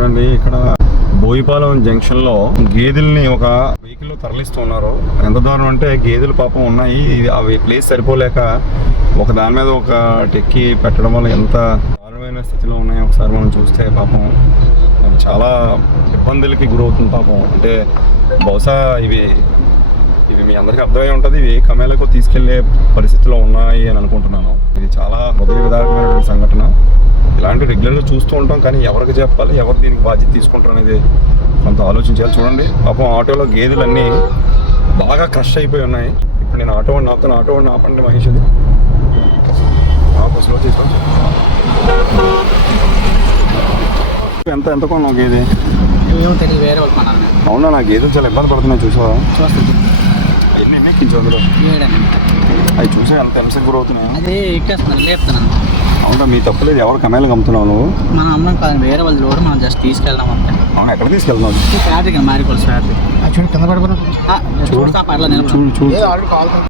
చూడండి, ఇక్కడ బోయిపాలెం జంక్షన్ లో గేదెల్ని ఒక వెహికల్ లో తరలిస్తున్నారు. ఎంత దూరం అంటే గేదెలు పాపం ఉన్నాయి, అవి ప్లేస్ సరిపోలేక ఒక దాని మీద ఒక టెక్కి పెట్టడం వల్ల ఎంత దారుణమైన స్థితిలో ఉన్నాయో ఒకసారి మనం చూస్తే పాపం చాలా ఇబ్బందులకి గురవుతుంది పాపం. అంటే బహుశా ఇవి మీ అందరికీ అర్థమై ఉంటుంది, ఇవి కమేలకు తీసుకెళ్లే పరిస్థితిలో ఉన్నాయి అని అనుకుంటున్నాను. ఇది చాలా హృదయ విదారకమైనటువంటి సంఘటన. ఇలాంటి రెగ్యులర్గా చూస్తూ ఉంటాం, కానీ ఎవరికి చెప్పాలి, ఎవరు దీనికి బాధ్యత తీసుకుంటారు అనేది కొంత ఆలోచించాలి. చూడండి పాపం ఆటోలో గేదెలన్నీ బాగా క్రష్ అయిపోయి ఉన్నాయి. ఇప్పుడు నేను ఆటో వాడిని ఆపండి మహేష్, అది స్లో చేసుకోండి. ఎంత కొన్నావు గేదె? అవునా, నా గేదెలు చాలా ఇబ్బంది పడుతున్నాయి చూసావా? ఎన్ని ఎక్కించు అందులో అవి చూసా ఎంత హింసకు గురవుతున్నాయి. అదే ఎక్కేస్తున్నాను, లేపుతున్నాను. అవునా, మీ తప్పులేదు. ఎవరు కమేలకు అమ్ముతున్నావు నువ్వు? మనం అమ్మడం కాదు, వేరే వాళ్ళు చూడ, మనం జస్ట్ తీసుకెళ్దాం అంతే. అవును, ఎక్కడ తీసుకెళ్తున్నావు? ఫ్యాబ్రిక్ మారిపోవాలి ఫ్యాబ్రిక్. చూడు కింద పడిపోయినా చూడు చూడు.